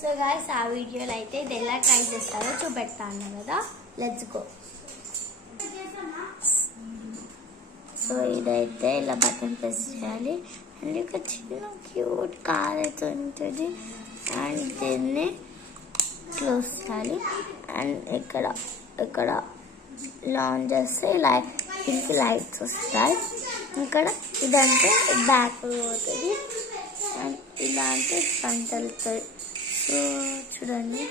So guys ఆ వీడియోలో అయితే ఇది ఎలా ట్రై చేస్తారో చూపెడతాను కదా, లెట్స్ గో. సో ఇదైతే ఇలా బటన్ ప్రెస్ చేయాలి అండ్ ఇక చిన్న క్యూట్ కార్ అయితే ఉంటుంది అండ్ దీన్ని క్లోజ్ చేయాలి అండ్ ఇక్కడ లాంచ్ చేస్తే దీనికి లైట్స్ వస్తాయి. ఇక్కడ ఇదంటే బ్యాక్ పోతుంది అండ్ ఇలా అంటే ఫ్రంట్ వెళ్తుంది. సో చూడండి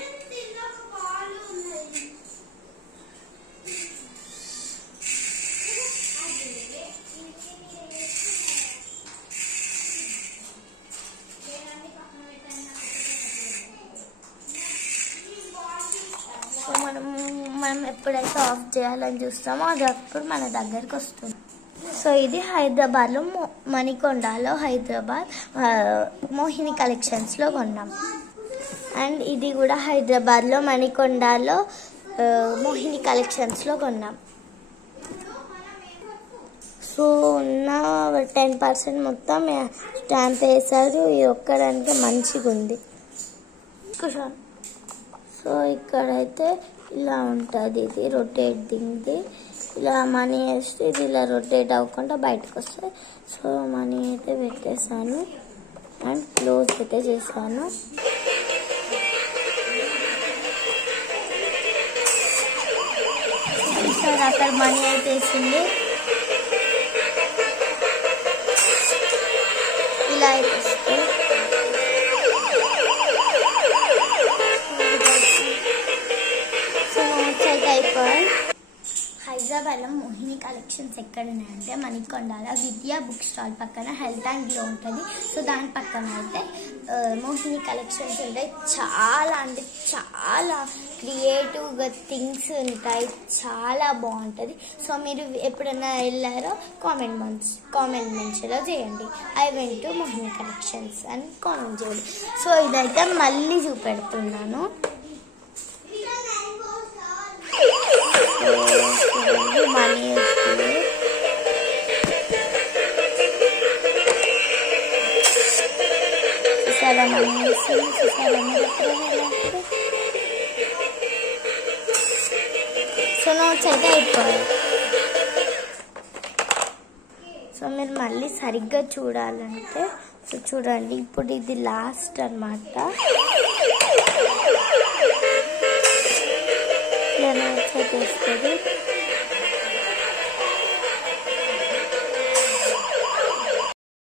మనం ఎప్పుడైతే ఆఫ్ చేయాలని చూస్తామో అది అప్పుడు మన దగ్గరికి వస్తుంది. సో ఇది హైదరాబాద్లో మణికొండలో మోహిని కలెక్షన్స్లో కొన్నాం అండ్ ఇది కూడా హైదరాబాద్లో మణికొండలో మోహిని కలెక్షన్స్లో కొన్నాం. సో ఉన్న 10% మొత్తం స్టాంప్ వేసారు. ఇది ఒక్కడానికి మంచిగా ఉంది. సో ఇక్కడైతే ఇలా ఉంటుంది, ఇది రొటేట్ దింది. ఇలా మనీ వేస్తే ఇది ఇలా రొటేట్ అవ్వకుండా బయటకు వస్తుంది. సో మనీ అయితే పెట్టేసాను అండ్ క్లోజ్ అయితే చేశాను. సార్ అక్కడ మనీ అయితే వేసింది, ఇలా అయితే వస్తుంది. హైదరాబాద్లో మోహిని కలెక్షన్స్ ఎక్కడ ఉన్నాయంటే మణికొండలో విద్యా బుక్ స్టాల్ పక్కన హెల్త్ అండ్ గ్లో ఉంటుంది. సో దాని పక్కన అయితే మోహిని కలెక్షన్స్ ఉంటాయి. చాలా అంటే చాలా క్రియేటివ్గా థింగ్స్ ఉంటాయి, చాలా బాగుంటుంది. సో మీరు ఎప్పుడైనా వెళ్ళారో కామెంట్ మెన్షన్లో చేయండి, I went to Mohini collections అని కామెంట్ చేయండి. సో ఇదైతే మళ్ళీ చూపెడుతున్నాను. మనీ వస్తుంది, చూసారా మనీ వస్తుంది, చూసారా. సో నోట్స్ అయితే అయిపోయాయి. సో మీరు మళ్ళీ సరిగ్గా చూడాలంటే సో చూడండి, ఇప్పుడు ఇది లాస్ట్ అన్నమాట. ఇలా నోట్స్ అయితే వస్తుంది.